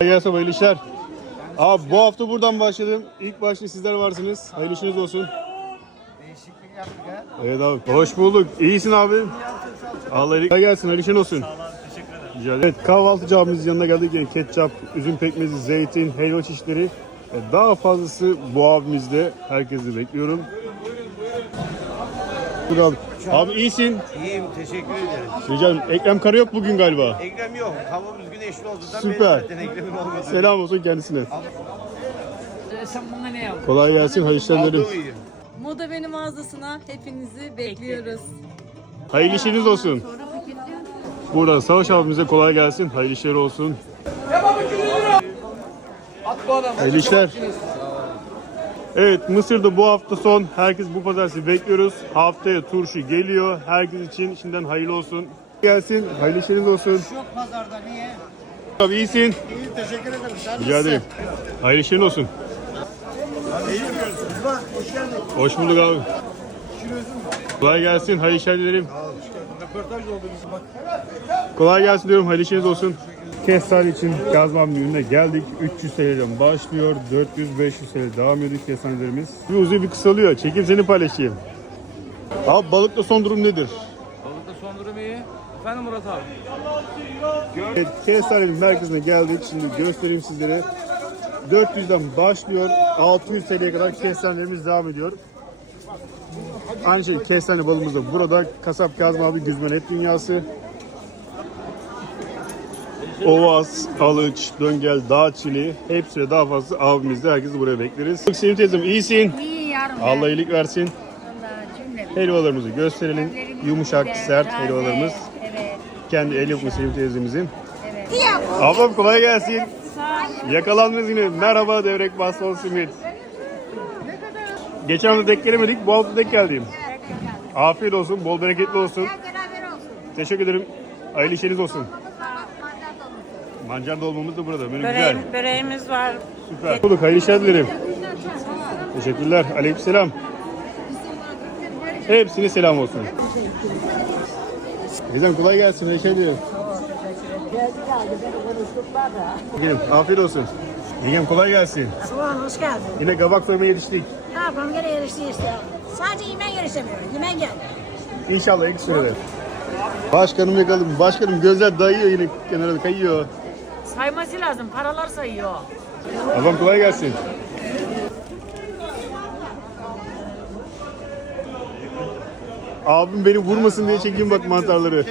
Gelsin hayırlı işler. Abi bu hafta buradan başladım. İlk başta sizler varsınız. Hayırlı işiniz olsun. Değişiklik yaptık ha. Evet abi. Hoş bulduk. İyisin abi. Allah iyilik gelsin. Hayırlı işin olsun. Rica ederim. Evet kahvaltıcı abimizin yanına geldik. Yani ketçap, üzüm pekmezi, zeytin, helva çeşitleri. E, Daha fazlası bu abimizde. Herkesi bekliyorum. Dur abi. Abi iyisin. İyiyim teşekkür ederim. Rica ederim. Ekrem Kara yok bugün galiba. Ekrem yok. Havamız güneşli olduğundan Süper. beri zaten Ekrem'in olmadı. Selam olsun kendisine. Sen bana ne yap? Kolay gelsin. Hayırlı. Aldım iyi. Moda Beni mağazasına hepinizi bekliyoruz. Hayırlı işiniz olsun. Buradan Savaş abimize kolay gelsin. Hayırlı işler olsun. Hayırlı işler. Evet Mısır'da bu hafta son. Herkes bu pazartesi bekliyoruz. Haftaya turşu geliyor. Herkes için şimdiden hayırlı olsun. Gelsin. Hayırlı işleriniz olsun. Yok pazarda niye? Abi iyisin. İyi teşekkür ederim. Sen Rica ederim. Hayırlı işlerin olsun. Hoş geldin. Hoş bulduk abi. Kolay gelsin. Hayırlı işler dilerim. Röportaj oldu bizim bak. Kolay gelsin diyorum. Hayırlı işiniz olsun. Kestane için Kazım abinin ürününe geldik. 300 TL'den başlıyor. 400-500 TL devam ediyor kestanelerimiz. Bir uzuyor bir kısalıyor. Çekim seni paylaşayım. Abi balıkta son durum nedir? Balıkta son durum iyi. Efendim Murat abi. Evet, kestanenin merkezine geldik. Şimdi göstereyim sizlere. 400'den başlıyor. 600 TL'ye kadar kestanelerimiz devam ediyor. Aynı şey kestane balımız da burada. Kasap Kazım abi Güzmen Et Dünyası. Ovas, Alıç, Döngel, Dağ Çili hepsi ve daha fazla abimizde herkesi buraya bekleriz. Çok Sevim teyzem iyisin. İyi yarım. Allah iyilik versin. Allah. Helvalarımızı gösterelim. Yumuşak, sert helvalarımız. Evet. Kendi el yapımı Sevim teyzemizin. Evet. Ablam kolay gelsin. Yakalandınız yine. Merhaba Devrek Baston Simit. Geçen hafta denk gelemedik. Bu hafta denk geldim. Afiyet olsun. Bol bereketli olsun. Teşekkür ederim. Hayırlı işleriniz olsun. Mancar dolmamız da burada. Böyle güzel. Böreğim, böreğimiz var. Süper. Bulduk. Hayırlı işler dilerim. Teşekkürler. Aleykümselam. Hepsine selam olsun. Teyzem kolay gelsin. Hayırlı işler dilerim. Gelin. Afiyet olsun. Yengem kolay gelsin. Soğan hoş geldin. Yine kabak soymaya yetiştik. Ne yapalım gene yarıştı işte. Sadece yemen yarışamıyor. Yemen gel. İnşallah ilk sürede. Başkanım yakaladım. Başkanım gözler dayıyor yine kenara kayıyor. Sayması lazım. Paralar sayıyor. Ablam kolay gelsin. Abim beni vurmasın diye çekeyim bak mantarları.